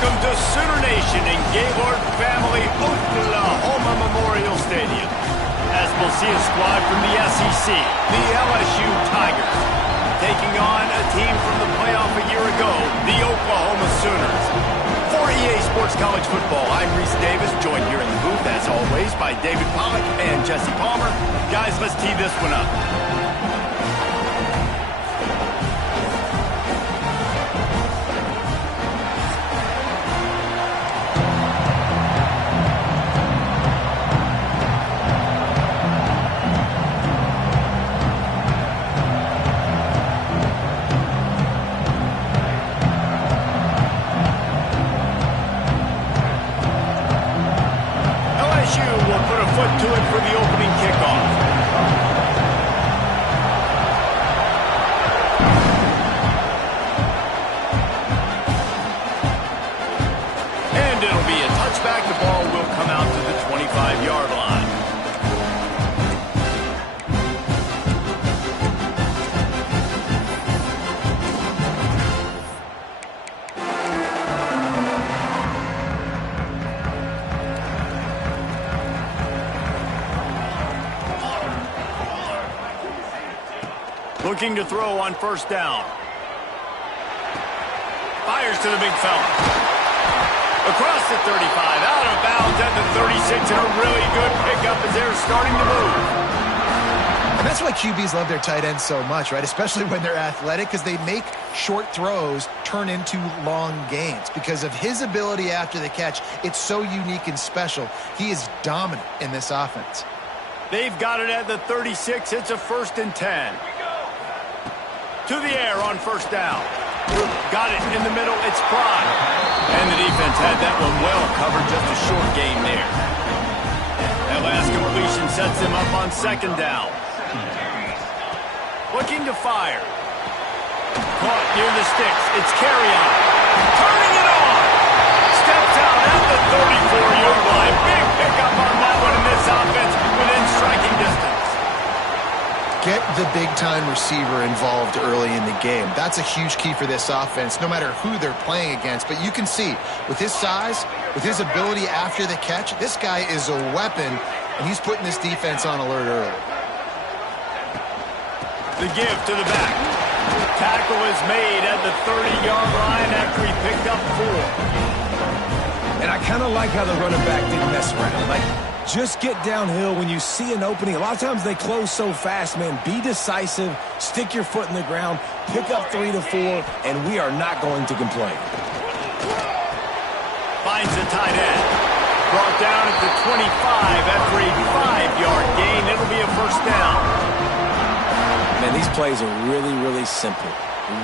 Welcome to Sooner Nation in Gaylord Family Oklahoma Memorial Stadium. As we'll see a squad from the SEC, the LSU Tigers, taking on a team from the playoff a year ago, the Oklahoma Sooners. For EA Sports College Football, I'm Reese Davis, joined here in the booth, as always, by David Pollack and Jesse Palmer. Guys, let's tee this one up. To it for the opening kickoff. And it'll be a touchback. The ball will come out to the 25-yard line. Looking to throw on first down. Fires to the big fella. Across the 35, out of bounds at the 36, and a really good pickup as they're starting to move. And that's why QBs love their tight ends so much, right? Especially when they're athletic, because they make short throws turn into long gains. Because of his ability after the catch, it's so unique and special. He is dominant in this offense. They've got it at the 36. It's a 1st and 10. To the air on first down. Got it in the middle. It's Fry. And the defense had that one well covered. Just a short gain there. That last completion sets them up on 2nd down. Looking to fire. Caught near the sticks. It's Carrion. Turning it on. Steps out at the 34-yard line. Big pickup on that one in this offense within striking distance. Get the big-time receiver involved early in the game. That's a huge key for this offense, no matter who they're playing against. But you can see, with his size, with his ability after the catch, this guy is a weapon, and he's putting this defense on alert early. The give to the back. Tackle is made at the 30-yard line after he picked up 4. And I kind of like how the running back didn't mess around. Like, just get downhill when you see an opening. A lot of times they close so fast, man. Be decisive, stick your foot in the ground, pick up 3 to 4, and we are not going to complain. Finds the tight end. Brought down at the 25 after a 5-yard gain. It'll be a 1st down. Man, these plays are really, really simple.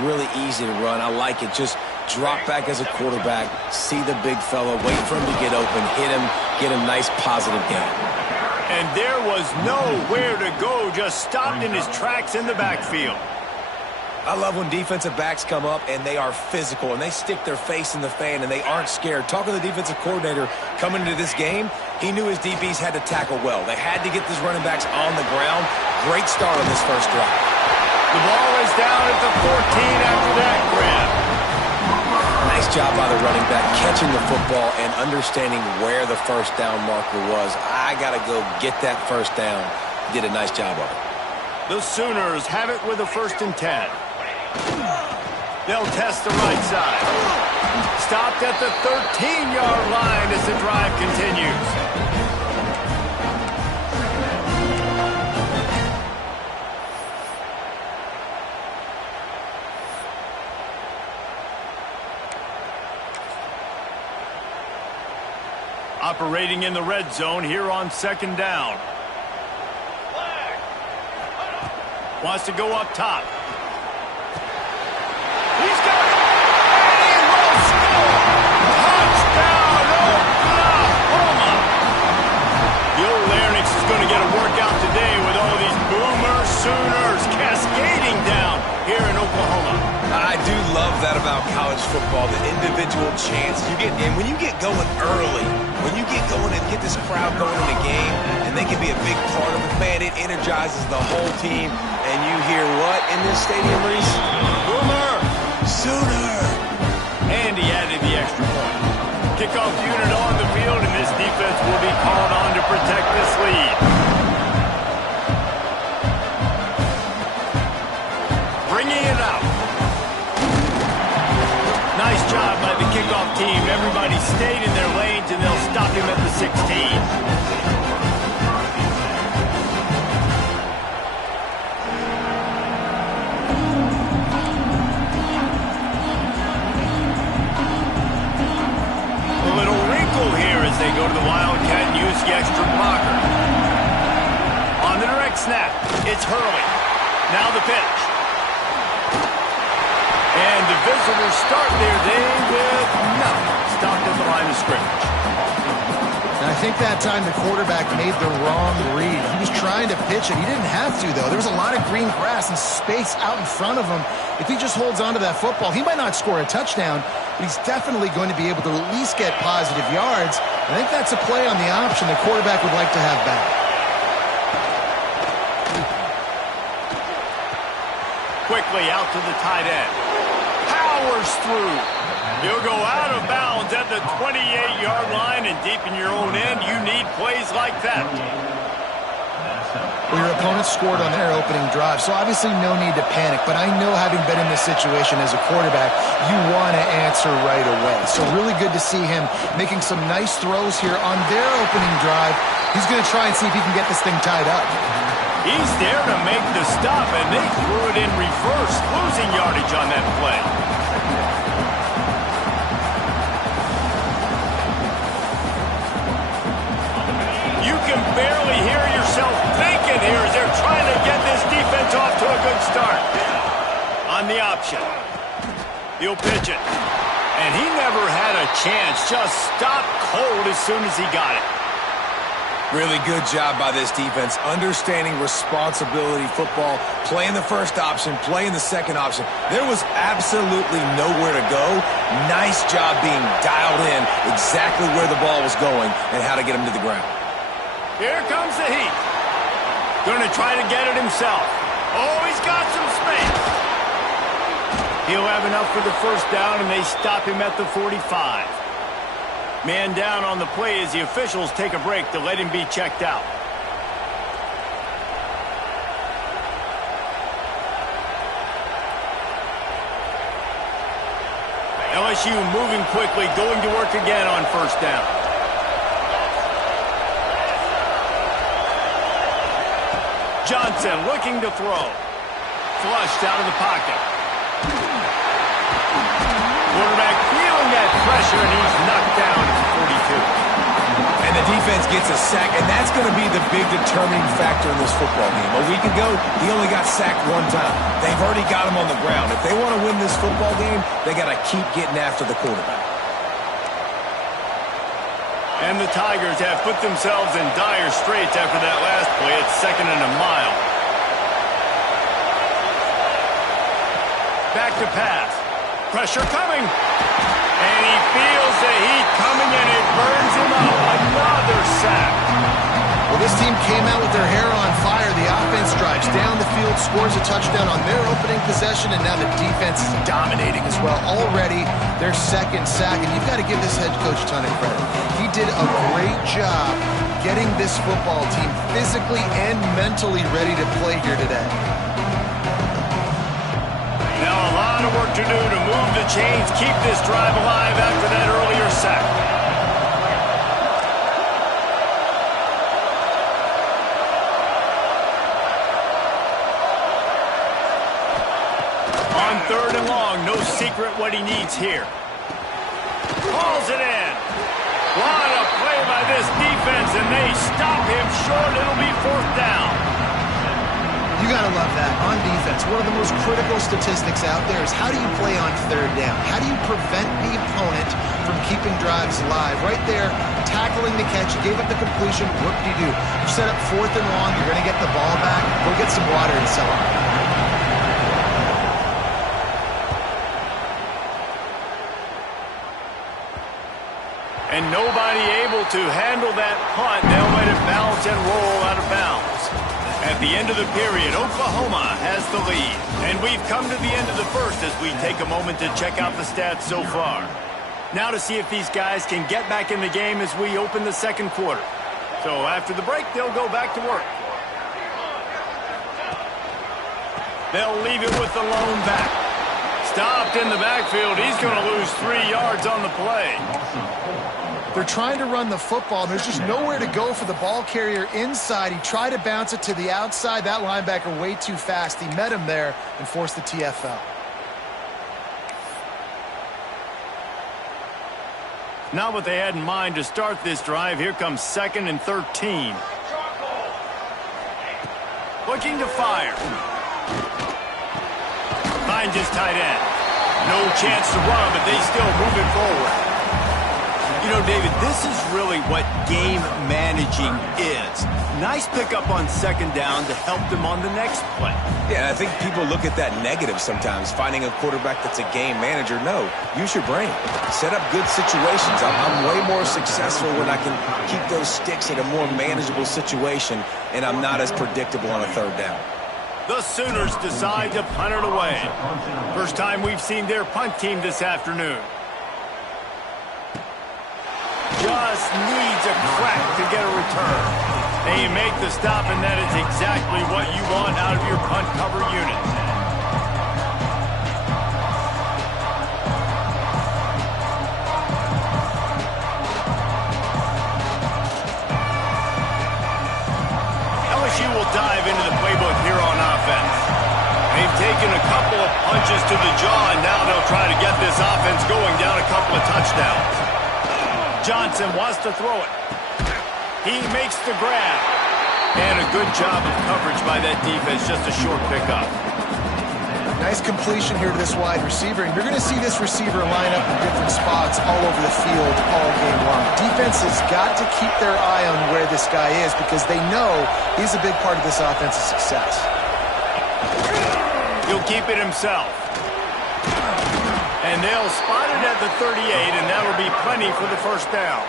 Really easy to run. I like it. Just drop back as a quarterback, see the big fella, wait for him to get open, hit him, get a nice positive gain. And there was nowhere to go, just stopped in his tracks in the backfield. I love when defensive backs come up and they are physical and they stick their face in the fan and they aren't scared. Talking to the defensive coordinator coming into this game, he knew his DBs had to tackle well. They had to get these running backs on the ground. Great start on this first drive. The ball is down at the 14 after that grab. Nice job by the running back catching the football and understanding where the first down marker was. I got to go get that first down. Did a nice job of it. The Sooners have it with a 1st and 10. They'll test the right side. Stopped at the 13-yard line as the drive continues. Operating in the red zone here on 2nd down. Wants to go up top. He's got it. And he will score. Touchdown, Oklahoma. The old Larynx is going to get a workout today with all these Boomer Sooners cascading down here in Oklahoma. I do love that about college football, the individual chance you get. And when you get going early, when you get going and get this crowd going in the game, and they can be a big part of it, man, it energizes the whole team. And you hear what in this stadium, Reese? Boomer! Sooner! And he added the extra point. 12th unit on the field, and this defense will be called on to protect this lead. Bringing it out. Nice job by the kickoff team. Everybody stayed in their lanes, and they'll stop him at the 16. They go to the Wildcat and use the extra blocker. On the direct snap, it's Hurley. Now the pitch. And the visitors start their day with nothing. Stopped at the line of scrimmage. And I think that time the quarterback made the wrong read. He was trying to pitch it. He didn't have to, though. There was a lot of green grass and space out in front of him. If he just holds on to that football, he might not score a touchdown, but he's definitely going to be able to at least get positive yards. I think that's a play on the option the quarterback would like to have back. Quickly out to the tight end. Powers through. He'll go out of bounds at the 28-yard line, and deep in your own end, you need plays like that. Well, your opponent scored on their opening drive, so obviously no need to panic. But I know, having been in this situation as a quarterback, you want to answer right away. So really good to see him making some nice throws here on their opening drive. He's going to try and see if he can get this thing tied up. He's there to make the stop, and they threw it in reverse, losing yardage on that play. You can barely hear yourself thinking here as they're trying to get this defense off to a good start. On the option, he'll pitch it. And he never had a chance, just stopped cold as soon as he got it. Really good job by this defense, understanding responsibility football, playing the first option, playing the second option. There was absolutely nowhere to go. Nice job being dialed in exactly where the ball was going and how to get him to the ground. Here comes the heat. Going to try to get it himself. Oh, he's got some space. He'll have enough for the first down, and they stop him at the 45. Man down on the play as the officials take a break to let him be checked out. LSU moving quickly, going to work again on first down. Johnson looking to throw. Flushed out of the pocket. Quarterback feeling that pressure, and he's knocked down at the 42. And the defense gets a sack, and that's going to be the big determining factor in this football game. A week ago, he only got sacked one time. They've already got him on the ground. If they want to win this football game, they got to keep getting after the quarterback. And the Tigers have put themselves in dire straits after that last play. It's 2nd and a mile. Back to pass. Pressure coming. And he feels the heat coming, and it burns him up. Another sack. Well, this team came out with their hair on fire. The offense drives down the field, scores a touchdown on their opening possession, and now the defense is dominating as well. Already their second sack, and you've got to give this head coach a ton of credit. He did a great job getting this football team physically and mentally ready to play here today. Now a lot of work to do to move the chains, keep this drive alive after that earlier sack. On 3rd and long, no secret what he needs here. Hauls it in. What a play by this defense, and they stop him short. It'll be 4th down. You got to love that. On defense, one of the most critical statistics out there is how do you play on 3rd down? How do you prevent the opponent from keeping drives alive? Right there, tackling the catch, you gave up the completion, what do you do? You set up 4th and long, you're going to get the ball back, go get some water and sell it. And nobody able to handle that punt. They'll let it bounce and roll out of bounds. At the end of the period, Oklahoma has the lead. And we've come to the end of the first as we take a moment to check out the stats so far. Now to see if these guys can get back in the game as we open the second quarter. So after the break, they'll go back to work. They'll leave it with the lone back. Stopped in the backfield. He's going to lose 3 yards on the play. They're trying to run the football, and there's just nowhere to go for the ball carrier inside. He tried to bounce it to the outside. That linebacker way too fast. He met him there and forced the TFL. Not what they had in mind to start this drive. Here comes 2nd and 13. Looking to fire. Finds his tight end. No chance to run, but they still move it forward. You know, David, this is really what game managing is. Nice pickup on 2nd down to help them on the next play. Yeah, I think people look at that negative sometimes, finding a quarterback that's a game manager. No, use your brain. Set up good situations. I'm way more successful when I can keep those sticks in a more manageable situation, and I'm not as predictable on a 3rd down. The Sooners decide to punt it away. First time we've seen their punt team this afternoon. Just needs a crack to get a return. They make the stop, and that is exactly what you want out of your punt cover unit. LSU will dive into the playbook here on offense. They've taken a couple of punches to the jaw, and now they'll try to get this offense going down a couple of touchdowns. Johnson wants to throw it. He makes the grab. And a good job of coverage by that defense, just a short pickup. Nice completion here to this wide receiver, and you're going to see this receiver line up in different spots all over the field all game long. Defense has got to keep their eye on where this guy is because they know he's a big part of this offense's success. He'll keep it himself. And they'll spot it at the 38, and that'll be plenty for the 1st down.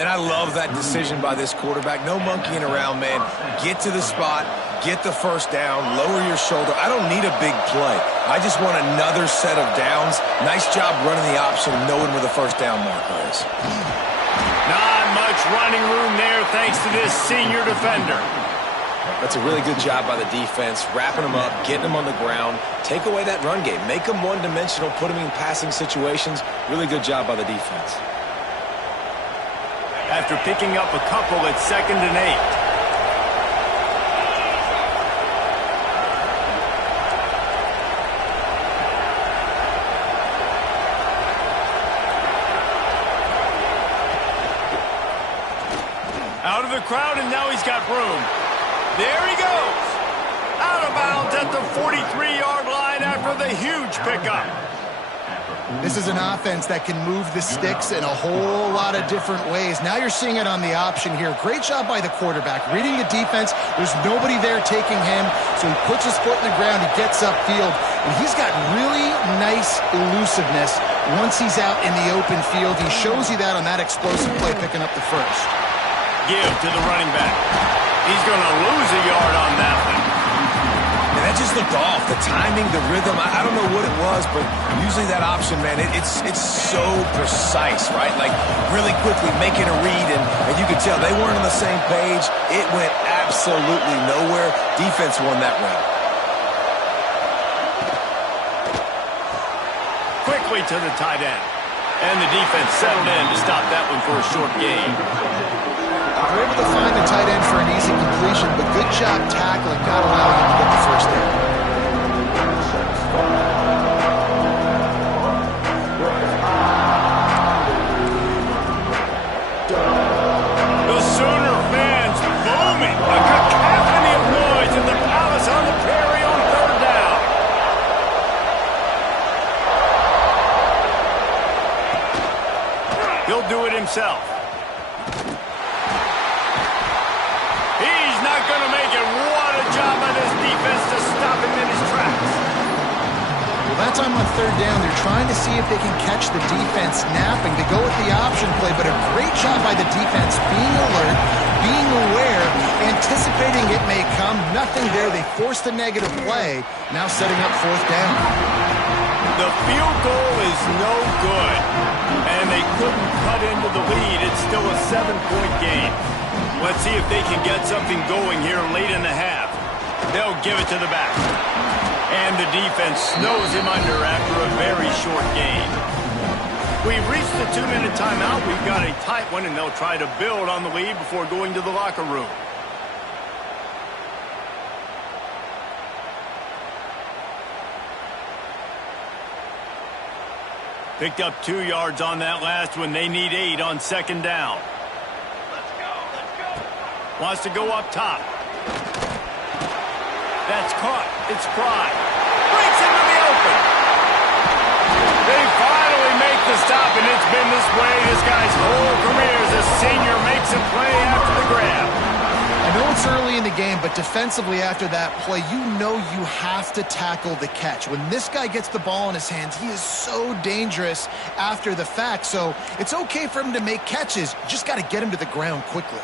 And I love that decision by this quarterback. No monkeying around, man. Get to the spot, get the 1st down, lower your shoulder. I don't need a big play. I just want another set of downs. Nice job running the option, knowing where the 1st down marker is. Not much running room there thanks to this senior defender. That's a really good job by the defense, wrapping them up, getting them on the ground. Take away that run game. Make them one-dimensional, put them in passing situations. Really good job by the defense. After picking up a couple at 2nd and 8. Out of the crowd, and now he's got room. There he goes. Out of bounds at the 43-yard line after the huge pickup. This is an offense that can move the sticks in a whole lot of different ways. Now you're seeing it on the option here. Great job by the quarterback. Reading the defense, there's nobody there taking him, so he puts his foot in the ground, he gets upfield, and he's got really nice elusiveness once he's out in the open field. He shows you that on that explosive play picking up the 1st. Give to the running back. He's going to lose a yard on that one. And that just looked off. The timing, the rhythm, I don't know what it was, but usually that option, man, it's so precise, right? Like really quickly making a read, and you could tell they weren't on the same page. It went absolutely nowhere. Defense won that round. Quickly to the tight end. And the defense settled in to stop that one for a short gain. They're able to find the tight end for an easy completion, but good job tackling, not allowing him to get the 1st down. The Sooner fans booming, a cacophony of noise in the Palace on the Prairie on 3rd down. He'll do it himself. Going to make it. What a job by this defense to stop him in his tracks. Well, that time on 3rd down, they're trying to see if they can catch the defense napping. They go with the option play, but a great job by the defense being alert, being aware, anticipating it may come. Nothing there. They forced a negative play, now setting up 4th down. The field goal is no good. And they couldn't cut into the lead. It's still a 7-point game. Let's see if they can get something going here late in the half. They'll give it to the back. And the defense snows him under after a very short game. We've reached the 2-minute timeout. We've got a tight one, and they'll try to build on the lead before going to the locker room. Picked up 2 yards on that last one. They need 8 on second down. Let's go. Wants to go up top. That's caught. It's Pride. Breaks into the open. They finally make the stop, and it's been this way this guy's whole career as a senior makes a play after the grab. I know it's early in the game, but defensively after that play, you know you have to tackle the catch. When this guy gets the ball in his hands, he is so dangerous after the fact. So it's okay for him to make catches. You just got to get him to the ground quickly.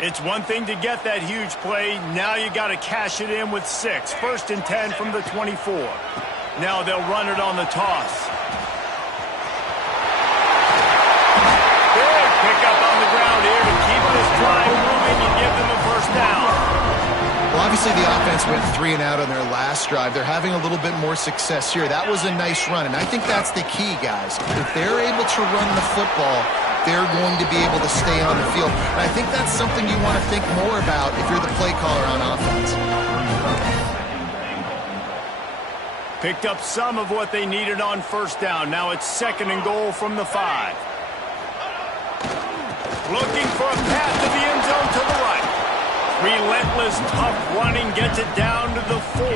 It's one thing to get that huge play. Now you got to cash it in with 6. 1st and 10 from the 24. Now they'll run it on the toss. Big pickup on the ground here to keep this drive moving and give them a first down. Well, obviously the offense went 3 and out on their last drive. They're having a little bit more success here. That was a nice run, and I think that's the key, guys. If they're able to run the football, they're going to be able to stay on the field. And I think that's something you want to think more about if you're the play caller on offense. Picked up some of what they needed on first down. Now it's 2nd and goal from the 5. Looking for a path to the end zone to the right. Relentless, tough running gets it down to the 4.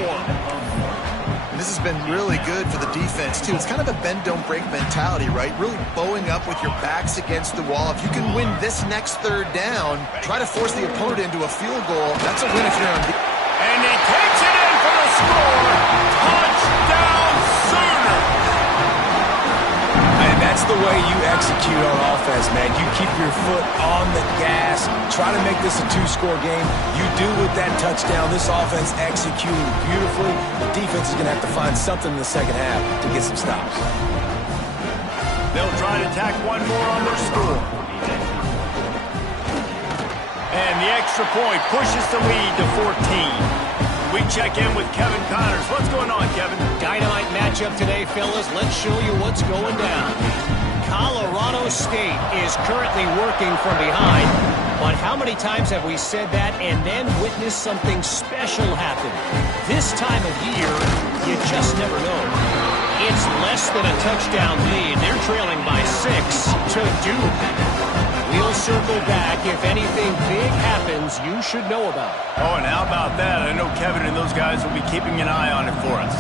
This has been really good for the defense, too. It's kind of a bend-don't-break mentality, right? Really bowing up with your backs against the wall. If you can win this next 3rd down, try to force the opponent into a field goal. That's a win if you're on the... And he takes it in for the score. Touchdown, Sooners! And that's the way you execute on offense, man. You keep your foot on the gas. Try to make this a 2-score game. You do with that touchdown. This offense executing beautifully. The defense is going to have to find something in the second half to get some stops. They'll try to tack one more on their score. And the extra point pushes the lead to 14. We check in with Kevin Connors. What's going on, Kevin? Dynamite matchup today, fellas. Let's show you what's going down. Colorado State is currently working from behind, but how many times have we said that and then witnessed something special happen? This time of year, you just never know. It's less than a touchdown lead. They're trailing by 6 to Duke. We'll circle back. If anything big happens, you should know about it. Oh, and how about that? I know Kevin and those guys will be keeping an eye on it for us.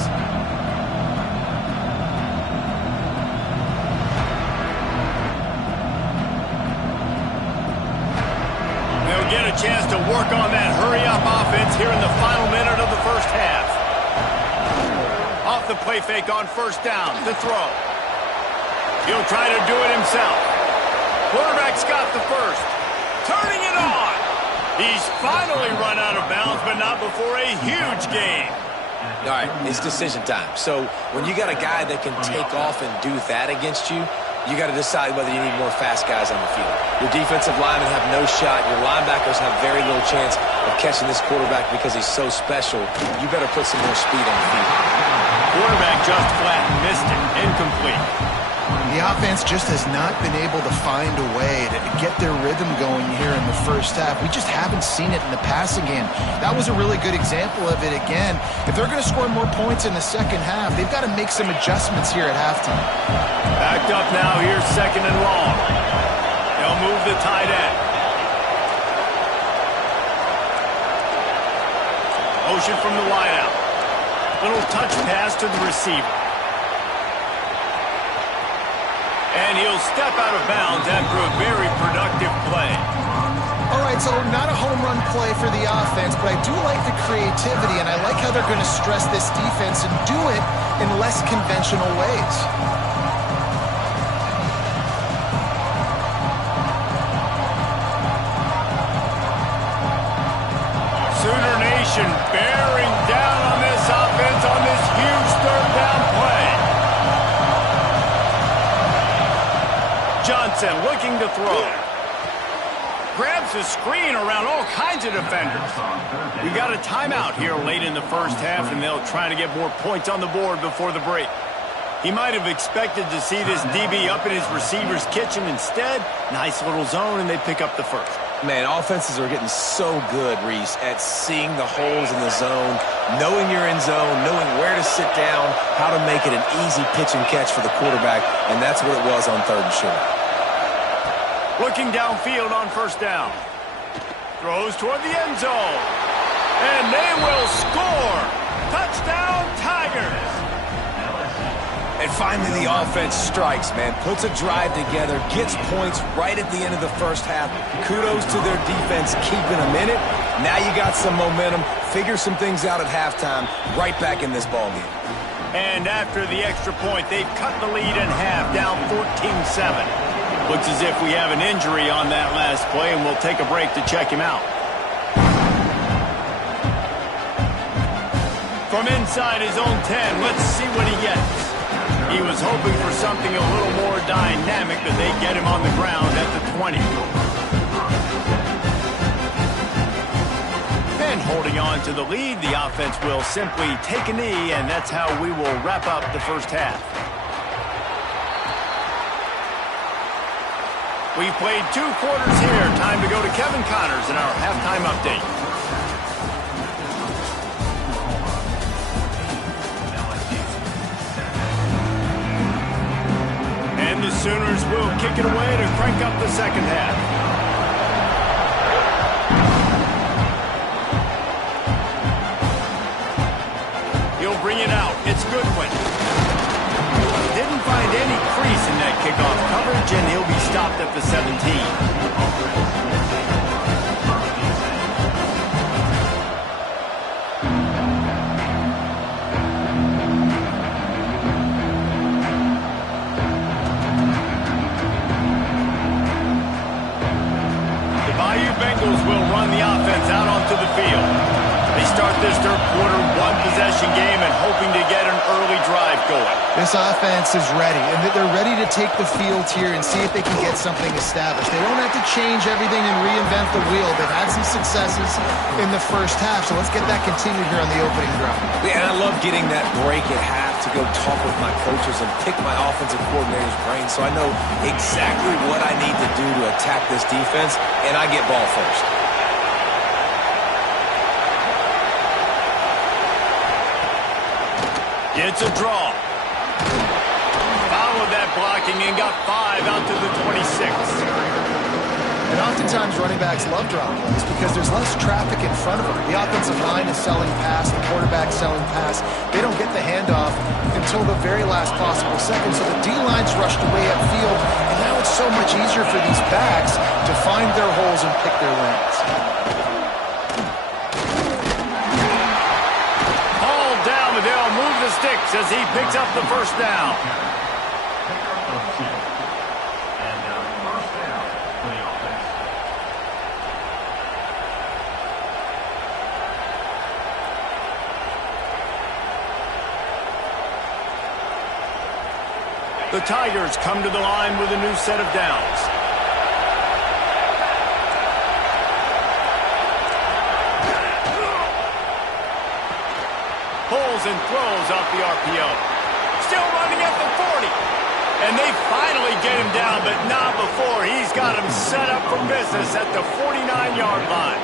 They'll get a chance to work on that hurry-up offense here in the final minute of the first half. Off the play fake on first down. The throw. He'll try to do it himself. Quarterback's got the first. Turning it on. He's finally run out of bounds, but not before a huge game. All right, it's decision time. So when you got a guy that can take off and do that against you, you got to decide whether you need more fast guys on the field. Your defensive linemen have no shot. Your linebackers have very little chance of catching this quarterback because he's so special. You better put some more speed on the field. Quarterback just flat missed it. Incomplete. The offense just has not been able to find a way to get their rhythm going here in the first half. We just haven't seen it in the passing game. That was a really good example of it again. If they're going to score more points in the second half, they've got to make some adjustments here at halftime. Backed up now, here's 2nd and long. They'll move the tight end. Motion from the wideout. Little touch pass to the receiver. And he'll step out of bounds after a very productive play. All right, so not a home run play for the offense, but I do like the creativity, and I like how they're going to stress this defense and do it in less conventional ways. Sooner Nation bearing down on this offense on this huge 3rd down play. defense and looking to throw. Grabs the screen around all kinds of defenders. We got a timeout here late in the first half, and they'll try to get more points on the board before the break. He might have expected to see this DB up in his receiver's kitchen. Instead, nice little zone, and they pick up the first. Man, offenses are getting so good, Reese, at seeing the holes in the zone, knowing you're in zone, knowing where to sit down, how to make it an easy pitch and catch for the quarterback, and that's what it was on 3rd and short. Looking downfield on first down. Throws toward the end zone. And they will score. Touchdown, Tigers. And finally, the offense strikes, man. Puts a drive together, gets points right at the end of the first half. Kudos to their defense keeping them in it. Now you got some momentum. Figure some things out at halftime. Right back in this ballgame. And after the extra point, they've cut the lead in half, down 14-7. Looks as if we have an injury on that last play, and we'll take a break to check him out. From inside his own 10, let's see what he gets. He was hoping for something a little more dynamic, but they get him on the ground at the 20. And holding on to the lead, the offense will simply take a knee, and that's how we will wrap up the first half. We've played 2 quarters here. Time to go to Kevin Connors in our halftime update. And the Sooners will kick it away to crank up the second half. He'll bring it out. It's Goodwin. Didn't find any crease in that kickoff coverage, and he'll be stopped at the 17. Will run the offense out onto the field. They start this 3rd quarter 1-possession game and hoping to get an early drive going. This offense is ready, and they're ready to take the field here and see if they can get something established. They don't have to change everything and reinvent the wheel. They've had some successes in the first half, so let's get that continued here on the opening drive. Yeah, and I love getting that break at half to go talk with my coaches and pick my offensive coordinator's brain so I know exactly what I need to do to attack this defense, and I get ball first. It's a draw. Followed that blocking and got 5 out to the 26. And oftentimes running backs love drop plays because there's less traffic in front of them. The offensive line is selling pass, the quarterback selling pass. They don't get the handoff until the very last possible second, so the D-line's rushed away upfield, and now it's so much easier for these backs to find their holes and pick their lanes. Hauled down, but they'll move the sticks as he picks up the first down. The Tigers come to the line with a new set of downs. Pulls and throws off the RPO. Still running at the 40. And they finally get him down, but not before he's got him set up for business at the 49-yard line.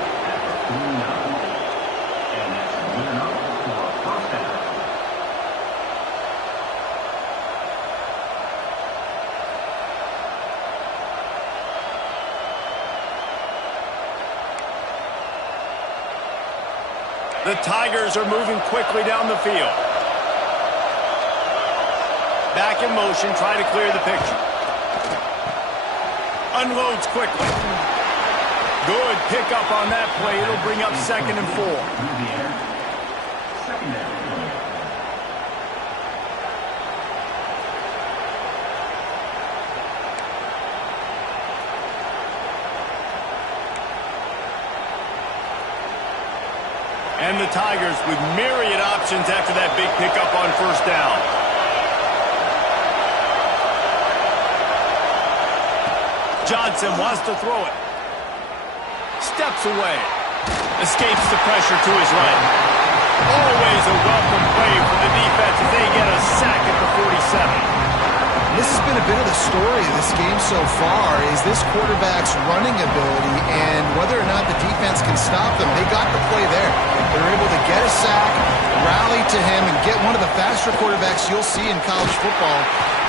The Tigers are moving quickly down the field. Back in motion, try to clear the picture. Unloads quickly. Good pickup on that play. It'll bring up 2nd and 4. And the Tigers with myriad options after that big pickup on first down. Johnson wants to throw it. Steps away. Escapes the pressure to his right. Always a welcome play for the defense as they get a sack at the 47. This has been a bit of the story of this game so far, is this quarterback's running ability and whether or not the defense can stop them. They got the play there. They're able to get a sack, rally to him, and get one of the faster quarterbacks you'll see in college football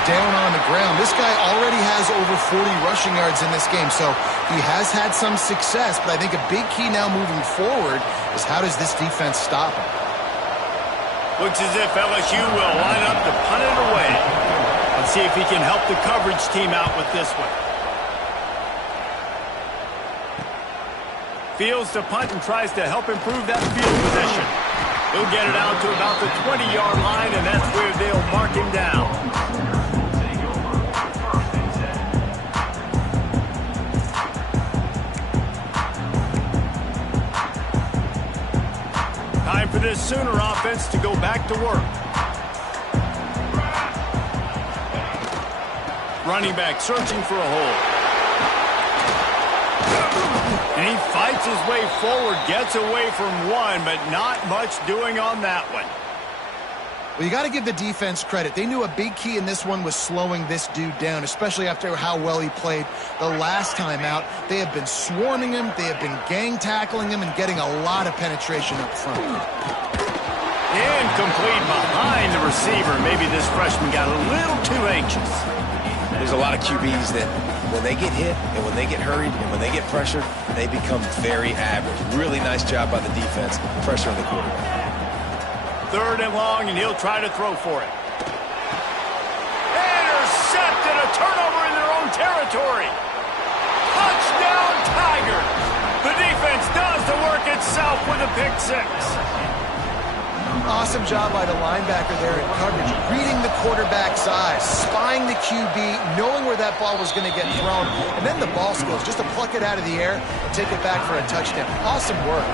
down on the ground. This guy already has over 40 rushing yards in this game, so he has had some success, but I think a big key now moving forward is how does this defense stop him? Looks as if LSU will line up to punt it away. Let's see if he can help the coverage team out with this one. Fields to punt and tries to help improve that field position. He'll get it out to about the 20-yard line, and that's where they'll mark him down. Time for this Sooner offense to go back to work. Running back searching for a hole. And he fights his way forward, gets away from one, but not much doing on that one. Well, you got to give the defense credit. They knew a big key in this one was slowing this dude down, especially after how well he played the last time out. They have been swarming him, they have been gang tackling him, and getting a lot of penetration up front. Incomplete behind the receiver. Maybe this freshman got a little too anxious. There's a lot of QBs that when they get hit and when they get hurried and when they get pressured, they become very average. Really nice job by the defense, pressuring the quarterback. 3rd and long, and he'll try to throw for it. Intercepted, a turnover in their own territory. Touchdown, Tigers. The defense does the work itself with a pick 6. Awesome job by the linebacker there in coverage, reading the quarterback's eyes, spying the QB, knowing where that ball was going to get thrown, and then the ball skills, just to pluck it out of the air and take it back for a touchdown. Awesome work.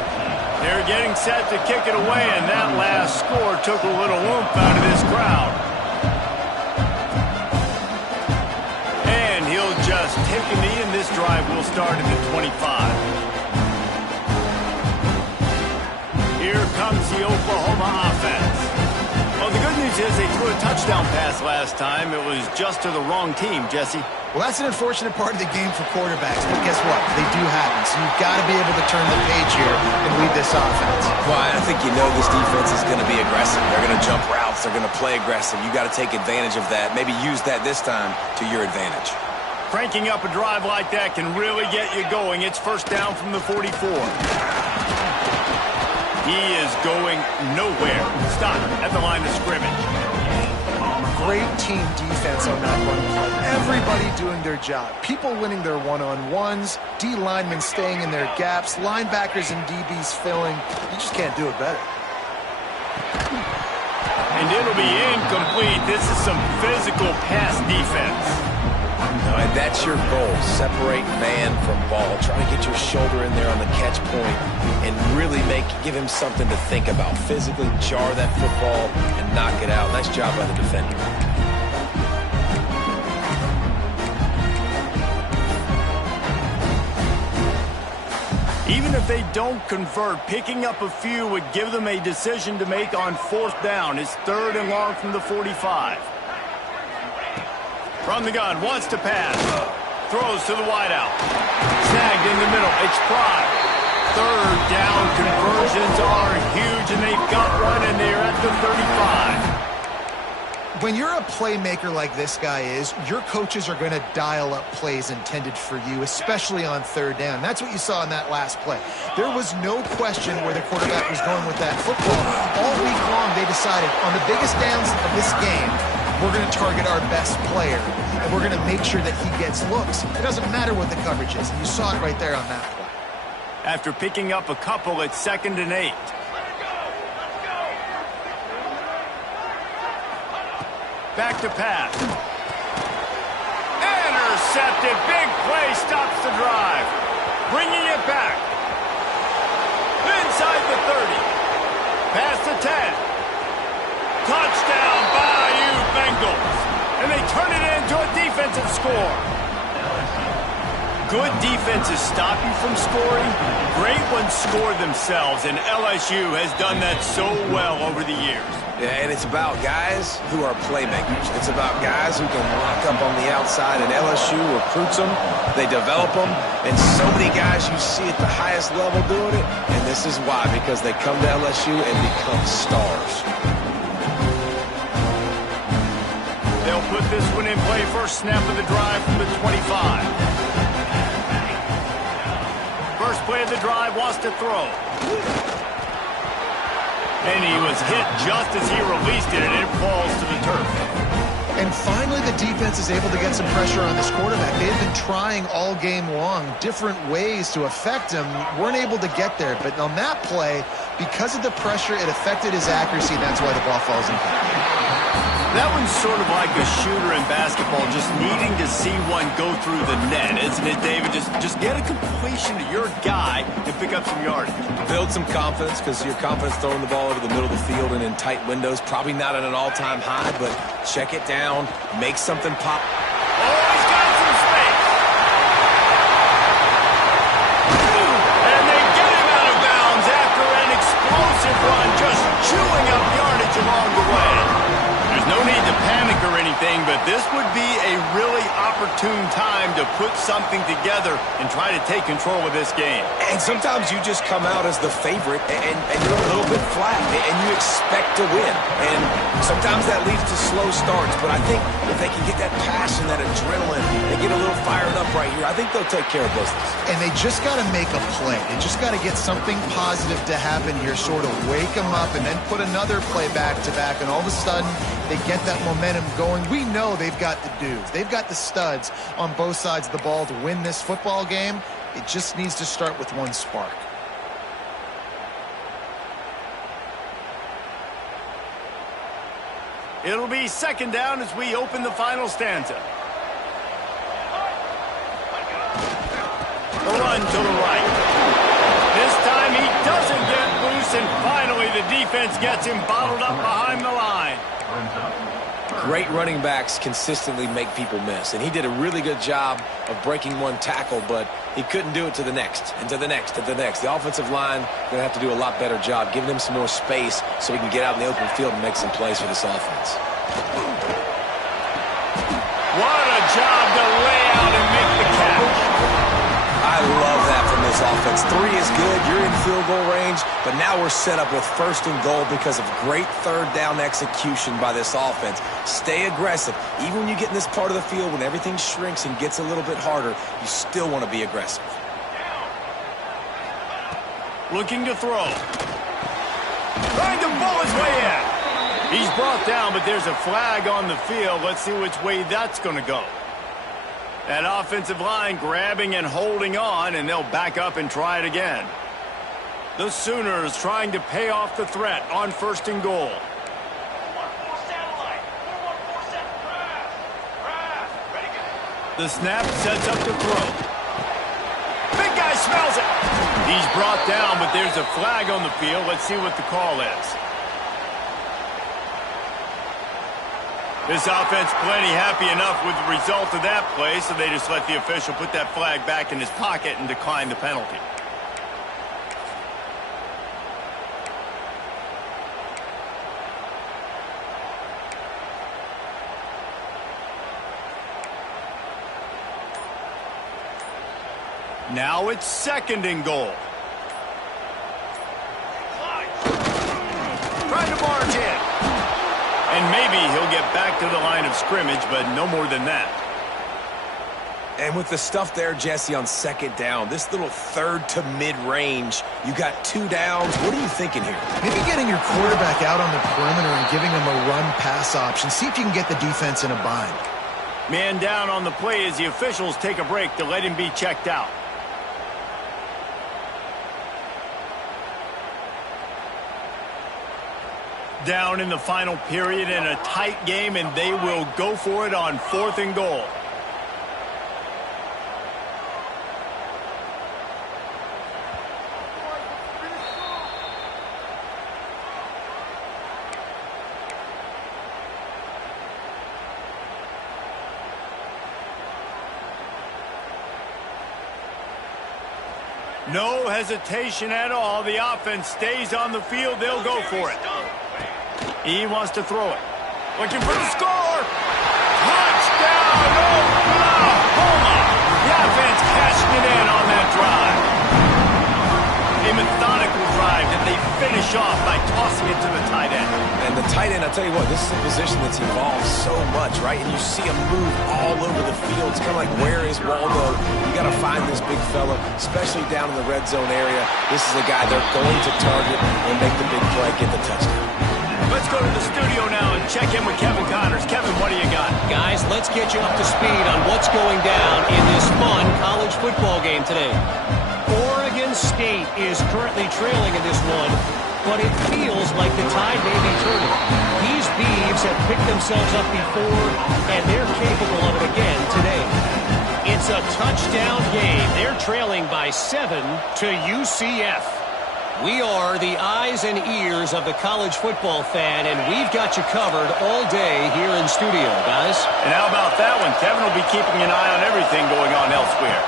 They're getting set to kick it away, and that last score took a little oomph out of this crowd. And he'll just take a knee, and this drive will start at the 25. Here comes the Oklahoma offense. Well, the good news is they threw a touchdown pass last time. It was just to the wrong team, Jesse. Well, that's an unfortunate part of the game for quarterbacks, but guess what? They do happen, so you've got to be able to turn the page here and lead this offense. Well, I think you know this defense is going to be aggressive. They're going to jump routes. They're going to play aggressive. You got to take advantage of that. Maybe use that this time to your advantage. Cranking up a drive like that can really get you going. It's 1st down from the 44. He is going nowhere. Stop at the line of scrimmage. Great team defense on that run play. Everybody doing their job. People winning their one-on-ones, D linemen staying in their gaps, linebackers and DBs filling. You just can't do it better. And it'll be incomplete. This is some physical pass defense. And that's your goal. Separate man from ball. Try to get your shoulder in there on the catch point and really give him something to think about. Physically jar that football and knock it out. Nice job by the defender. Even if they don't convert, picking up a few would give them a decision to make on 4th down. It's 3rd and long from the 45. From the gun, wants to pass. Throws to the wideout. Snagged in the middle. It's Pride. 3rd down conversions are huge, and they've got one, and they're at the 35. When you're a playmaker like this guy is, your coaches are going to dial up plays intended for you, especially on 3rd down. That's what you saw in that last play. There was no question where the quarterback was going with that football. All week long, they decided on the biggest downs of this game, we're going to target our best player, and we're going to make sure that he gets looks. It doesn't matter what the coverage is. You saw it right there on that play. After picking up a couple, it's 2nd and 8. Back to pass. Intercepted. Big play stops the drive. Bringing it back. Inside the 30. Past the 10. Touchdown, Bayou Bengals. And they turn it into a defensive score. good defenses stop you from scoring, great ones score themselves, and LSU has done that so well over the years. Yeah, and it's about guys who are playmakers. It's about guys who can lock up on the outside, and LSU recruits them, they develop them, and so many guys you see at the highest level doing it, and this is why, because they come to LSU and become stars. They'll put this one in play. First snap of the drive from the 25. First play of the drive, wants to throw. And he was hit just as he released it, and it falls to the turf. And finally, the defense is able to get some pressure on this quarterback. They've been trying all game long different ways to affect him. Weren't able to get there. But on that play, because of the pressure, it affected his accuracy, and that's why the ball falls in. That one's sort of like a shooter in basketball, just needing to see one go through the net, isn't it, David? Just get a completion to your guy and pick up some yardage. Build some confidence, because your confidence throwing the ball over the middle of the field and in tight windows, probably not at an all-time high, but check it down, make something pop. Oh, he's got some space. And they get him out of bounds after an explosive run, just chewing up yardage along the way. There's no need to panic or anything, but this would be a really opportune time to put something together and try to take control of this game. And sometimes you just come out as the favorite, and you're a little bit flat, and you expect to win. And sometimes that leads to slow starts, but I think if they can get that passion, that adrenaline, they get a little fired up right here, I think they'll take care of business. And they just got to make a play. They just got to get something positive to happen here, sort of wake them up, and then put another play back-to-back, and all of a sudden, they get that momentum going. We know they've got the dudes. They've got the studs on both sides of the ball to win this football game. It just needs to start with one spark. It'll be second down as we open the final stanza. A run to the right. This time he doesn't get loose, and finally the defense gets him bottled up behind the line. Great running backs consistently make people miss, and he did a really good job of breaking one tackle, but he couldn't do it to the next, and to the next, and to the next. The offensive line going to have to do a lot better job, giving him some more space so he can get out in the open field and make some plays for this offense. What a job to lay out and make the catch. I love that from this offense. 3 is good. You're in field goal range, but now we're set up with first and goal because of great third down execution by this offense. Stay aggressive. Even when you get in this part of the field, when everything shrinks and gets a little bit harder, you still want to be aggressive. Looking to throw. Trying to bull his way in. He's brought down, but there's a flag on the field. Let's see which way that's going to go. That offensive line grabbing and holding on, and they'll back up and try it again. The Sooners trying to pay off the threat on first and goal. The snap sets up to throw. Big guy smells it. He's brought down, but there's a flag on the field. Let's see what the call is. This offense plenty happy enough with the result of that play, so they just let the official put that flag back in his pocket and decline the penalty. Now it's second and goal. Trying to barge in. And maybe he'll get back to the line of scrimmage, but no more than that. And with the stuff there, Jesse, on second down, this little third to mid-range, you got 2 downs. What are you thinking here? Maybe getting your quarterback out on the perimeter and giving him a run-pass option. See if you can get the defense in a bind. Man down on the play as the officials take a break to let him be checked out. Down in the final period in a tight game, and they will go for it on fourth and goal. No hesitation at all. The offense stays on the field. They'll go for it. He wants to throw it. Looking for the score. Touchdown, Oklahoma. The offense cashing it in on that drive. A methodical drive that they finish off by tossing it to the tight end. And the tight end, I'll tell you what, this is a position that's evolved so much, right? And you see him move all over the field. It's kind of like, where is Waldo? You got to find this big fella, especially down in the red zone area. This is a guy they're going to target and make the big play, get the touchdown. Let's go to the studio now and check in with Kevin Connors. Kevin, what do you got? Guys, let's get you up to speed on what's going down in this fun college football game today. Oregon State is currently trailing in this one, but it feels like the tide may be turning. These Beavs have picked themselves up before, and they're capable of it again today. It's a touchdown game. They're trailing by 7 to UCF. We are the eyes and ears of the college football fan, and we've got you covered all day here in studio, guys. And how about that one? Kevin will be keeping an eye on everything going on elsewhere.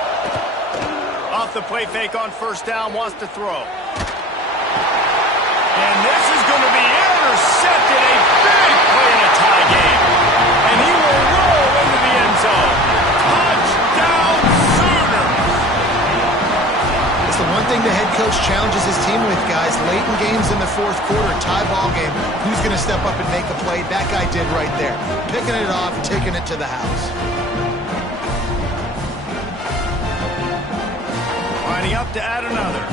Off the play fake on first down, wants to throw. And this is going to be intercepted. A big play in a tie game. And he will roll into the end zone. Touchdown Sooners! It's the one thing the head coach challenges his team with, guys. Late in games in the fourth quarter, tie ball game. Who's going to step up and make a play? That guy did right there. Picking it off, taking it to the house. Lining up to add another.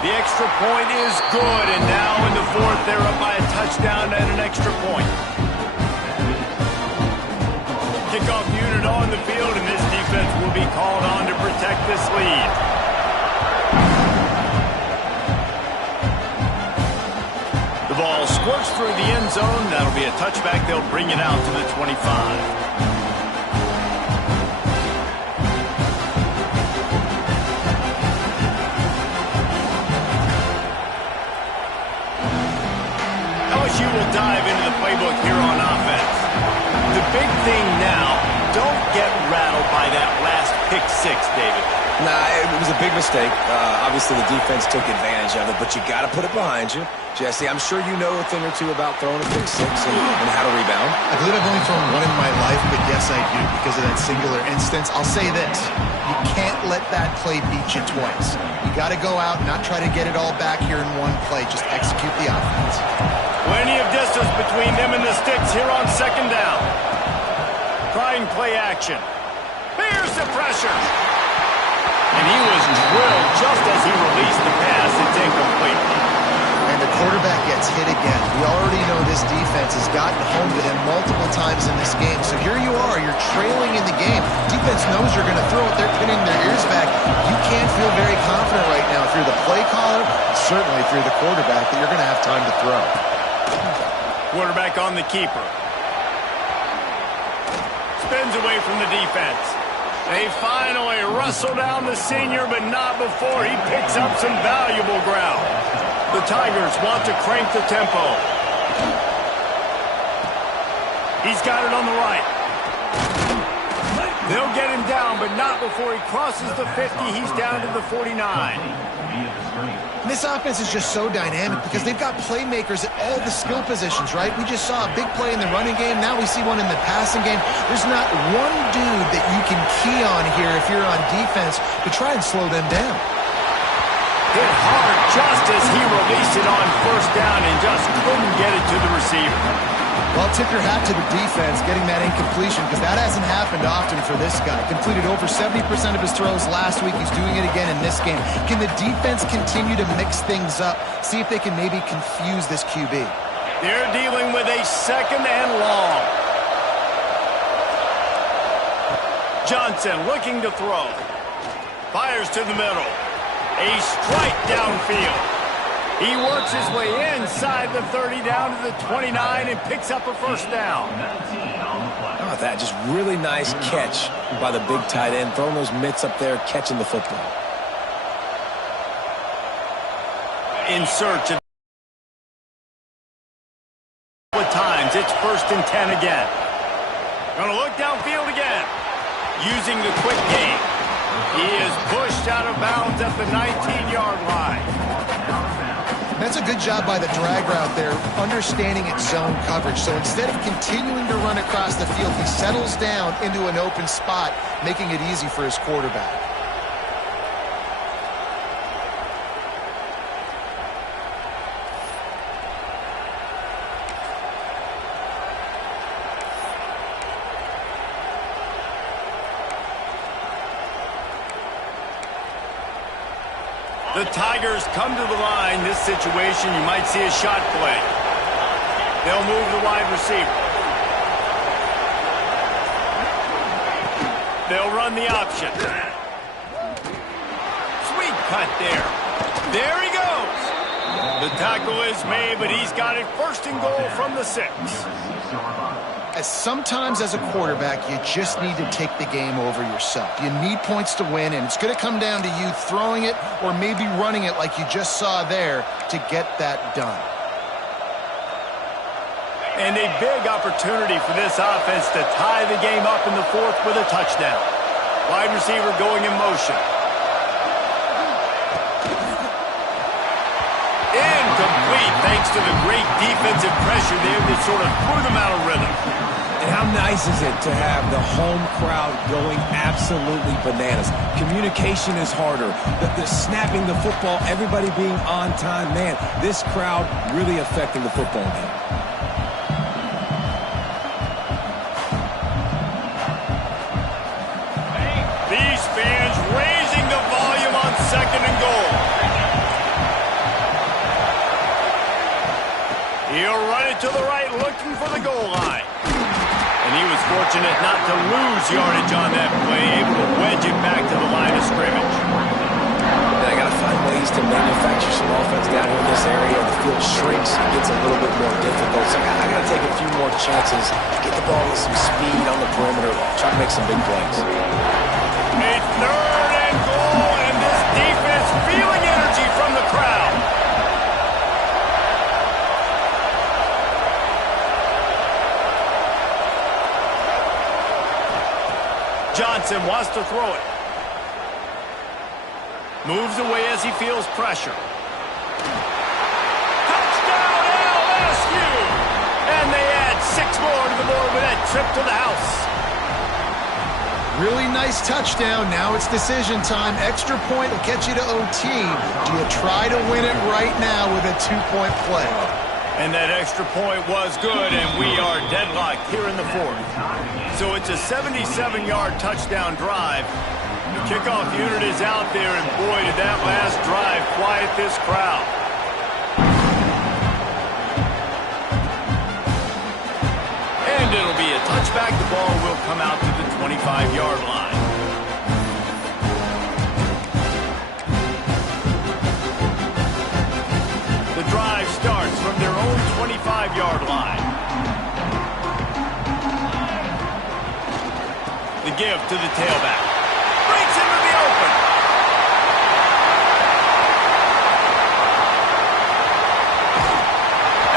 The extra point is good, and now in the fourth, they're up by a touchdown and an extra point. Kickoff unit on the field, and this defense will be called on to protect this lead. The ball squirts through the end zone. That'll be a touchback. They'll bring it out to the 25. LSU will dive into the playbook here on offense. The big thing now, don't get rattled by that last pick six, David. Nah, it was a big mistake. Obviously, the defense took advantage of it, but you got to put it behind you. Jesse, I'm sure you know a thing or two about throwing a pick six and how to rebound. I believe I've only thrown one in my life, but yes, I do because of that singular instance. I'll say this. You can't let that play beat you twice. You got to go out and not try to get it all back here in one play. Just execute the offense. Plenty of distance between them and the sticks here on second down. Trying play action. Here's the pressure. And he was drilled just as he released the pass. It's incomplete. And the quarterback gets hit again. We already know this defense has gotten home to him multiple times in this game. So here you are. You're trailing in the game. Defense knows you're going to throw it. They're pinning their ears back. You can't feel very confident right now if you're the play caller, certainly if you're the quarterback, that you're going to have time to throw. Quarterback on the keeper. Spins away from the defense. They finally wrestle down the senior, but not before he picks up some valuable ground. The Tigers want to crank the tempo. He's got it on the right. They'll get him down, but not before he crosses the 50. He's down to the 49. And this offense is just so dynamic because they've got playmakers at all the skill positions, right? We just saw a big play in the running game. Now we see one in the passing game. There's not one dude that you can key on here if you're on defense to try and slow them down. Hit hard just as he released it on first down and just couldn't get it to the receiver. Well, tip your hat to the defense getting that incompletion because that hasn't happened often for this guy. Completed over 70% of his throws last week. He's doing it again in this game. Can the defense continue to mix things up? See if they can maybe confuse this QB. They're dealing with a second and long. Johnson looking to throw. Fires to the middle. A strike downfield. He works his way inside the 30 down to the 29 and picks up a first down. How about that? Just really nice catch by the big tight end, throwing those mitts up there, catching the football. In search of times, it's 1st and 10 again. Gonna look downfield again. using the quick game. He is pushed out of bounds at the 19-yard line. That's a good job by the drag route there, understanding its zone coverage. So instead of continuing to run across the field, he settles down into an open spot, making it easy for his quarterback. The Tigers come to the line. This situation, you might see a shot play. They'll move the wide receiver. They'll run the option. Sweet cut there. There he goes. The tackle is made, but he's got it first and goal from the 6. Sometimes as a quarterback, you just need to take the game over yourself. You need points to win, and it's going to come down to you throwing it or maybe running it like you just saw there to get that done. And a big opportunity for this offense to tie the game up in the 4th with a touchdown. Wide receiver going in motion. Incomplete thanks to the great defensive pressure there that sort of threw them out of rhythm. And how nice is it to have the home crowd going absolutely bananas? Communication is harder. The snapping the football, everybody being on time. Man, this crowd really affecting the football game. These fans raising the volume on 2nd and goal. He'll run it to the right, looking for the goal line. And he was fortunate not to lose yardage on that play, able to wedge it back to the line of scrimmage. And I got to find ways to manufacture some offense down here in this area. The field shrinks, it gets a little bit more difficult. So I got to take a few more chances, get the ball with some speed on the perimeter, try to make some big plays. A 3rd and goal, and this defense feeling energy from the crowd. Johnson wants to throw it. Moves away as he feels pressure. Touchdown LSU! And they add 6 more to the board with that trip to the house. Really nice touchdown. Now it's decision time. Extra point will get you to OT. Do you try to win it right now with a 2-point play? And that extra point was good, and we are deadlocked here in the 4th. So it's a 77-yard touchdown drive. The kickoff unit is out there, and boy, did that last drive quiet this crowd. And it'll be a touchback. The ball will come out to the 25-yard line. The drive starts from their own 25-yard line. The give to the tailback. Breaks into the open.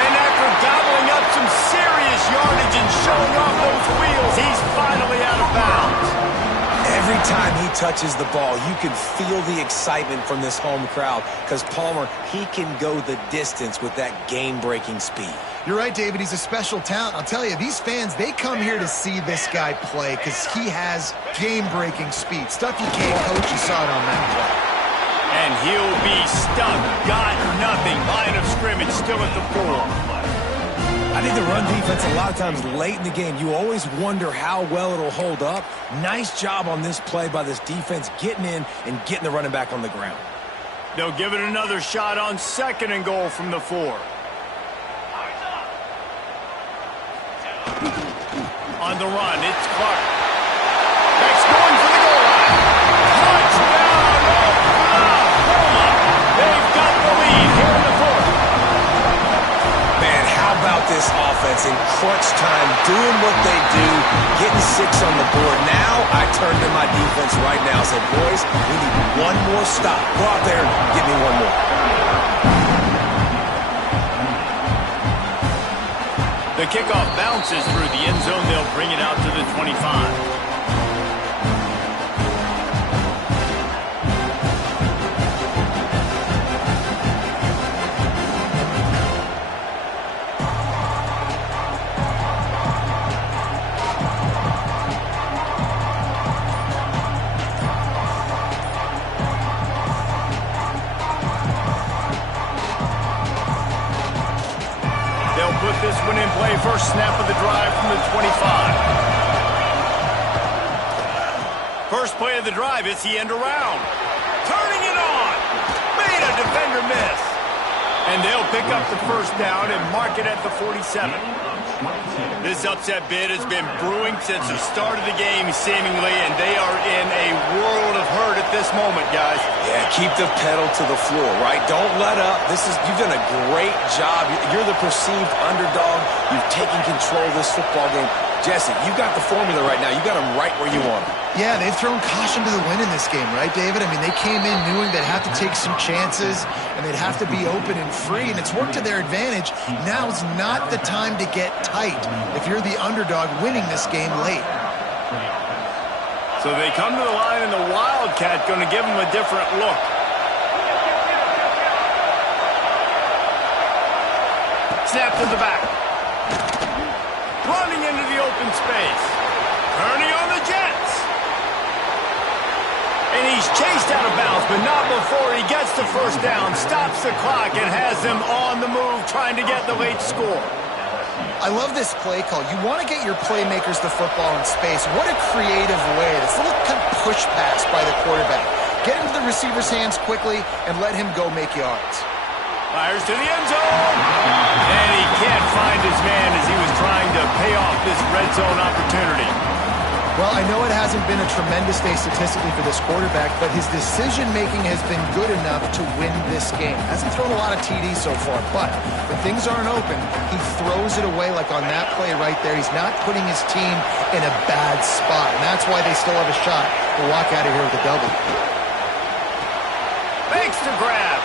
And after gobbling up some serious yardage and showing off those wheels, he's finally out of bounds. Every time he touches the ball, you can feel the excitement from this home crowd because Palmer, he can go the distance with that game-breaking speed. You're right, David. He's a special talent. I'll tell you, these fans, they come here to see this guy play because he has game-breaking speed. Stuff you can't coach. You saw it on that play. And he'll be stuck. Got nothing. Line of scrimmage still at the 4. I think the run defense, a lot of times late in the game, you always wonder how well it'll hold up. Nice job on this play by this defense, getting in and getting the running back on the ground. They'll give it another shot on 2nd and goal from the 4. On the run, it's Clark. That's going for the goal line. Touchdown, Oklahoma! They've got the lead here in the 4th. Man, how about this offense in crunch time, doing what they do, getting 6 on the board. Now I turn to my defense right now and say, boys, we need one more stop. Go out there and get me one more. The kickoff bounces through the end zone. They'll bring it out to the 25. half of the drive from the 25. First play of the drive, it's the end around. Turning it on. Made a defender miss. And they'll pick up the first down and mark it at the 47. This upset bid has been brewing since the start of the game, seemingly, and they are in a world of hurt at this moment, guys. Yeah, keep the pedal to the floor, right? Don't let up. You've done a great job. You're the perceived underdog. You've taken control of this football game. Jesse, you got the formula right now. You got them right where you want them. Yeah, they've thrown caution to the wind in this game, right, David? I mean, they came in knowing they'd have to take some chances and they'd have to be open and free, and it's worked to their advantage. Now's not the time to get tight if you're the underdog winning this game late. So they come to the line, and the Wildcat going to give them a different look. Snap to the back. Running into the open space. Turning on the Jets. And he's chased out of bounds, but not before he gets the first down, stops the clock, and has them on the move trying to get the late score. I love this play call. You want to get your playmakers the football in space. What a creative way. This little kind of push pass by the quarterback. Get into the receiver's hands quickly and let him go make yards. Fires to the end zone. And he can't find his man as he was trying to pay off this red zone opportunity. Well, I know it hasn't been a tremendous day statistically for this quarterback, but his decision-making has been good enough to win this game. Hasn't thrown a lot of TDs so far, but when things aren't open, he throws it away like on that play right there. He's not putting his team in a bad spot, and that's why they still have a shot to walk out of here with a W. Makes the grab,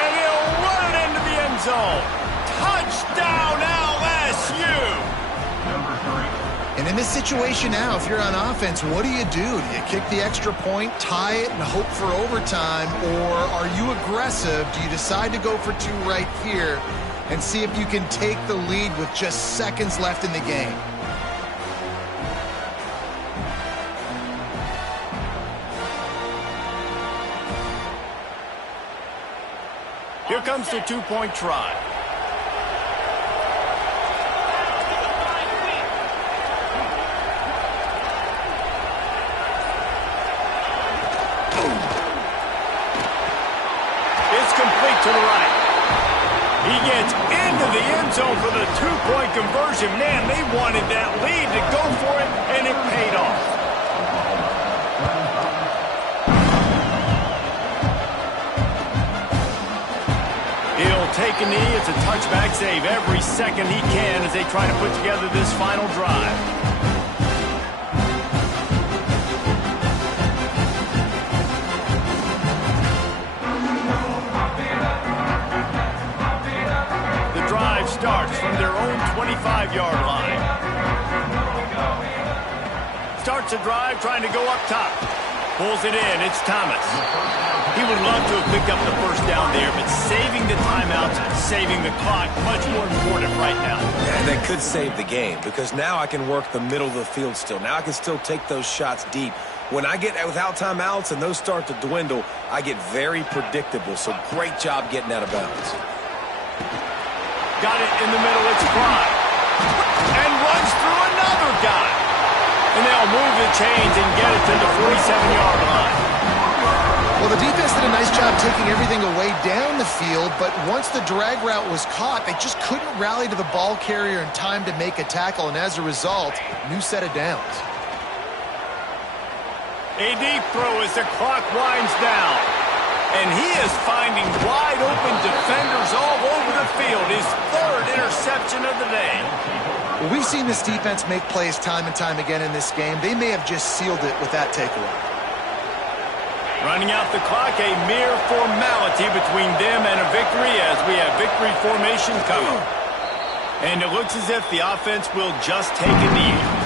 and he'll run it into the end zone. Touchdown, LSU! And in this situation now, if you're on offense, what do? Do you kick the extra point, tie it, and hope for overtime? Or are you aggressive? Do you decide to go for two right here and see if you can take the lead with just seconds left in the game? Here comes the two-point try. To the right. He gets into the end zone for the two-point conversion. Man, they wanted that lead to go for it, and it paid off. He'll take a knee. It's a touchback save every second he can as they try to put together this final drive. Starts from their own 25-yard line. Starts a drive trying to go up top. Pulls it in. It's Thomas. He would love to have picked up the first down there, but saving the timeouts, saving the clock, much more important right now. And that could save the game because now I can work the middle of the field still. Now I can still take those shots deep. When I get without timeouts and those start to dwindle, I get very predictable. So great job getting out of bounds. Got it in the middle, it's Clyde. And runs through another guy. And they'll move the chains and get it to the 47-yard line. Well, the defense did a nice job taking everything away down the field, but once the drag route was caught, they just couldn't rally to the ball carrier in time to make a tackle, and as a result, new set of downs. A deep throw as the clock winds down. And he is finding wide-open defenders all over the field. His third interception of the day. Well, we've seen this defense make plays time and time again in this game. They may have just sealed it with that takeaway. Running out the clock, a mere formality between them and a victory as we have victory formation coming. And it looks as if the offense will just take a knee.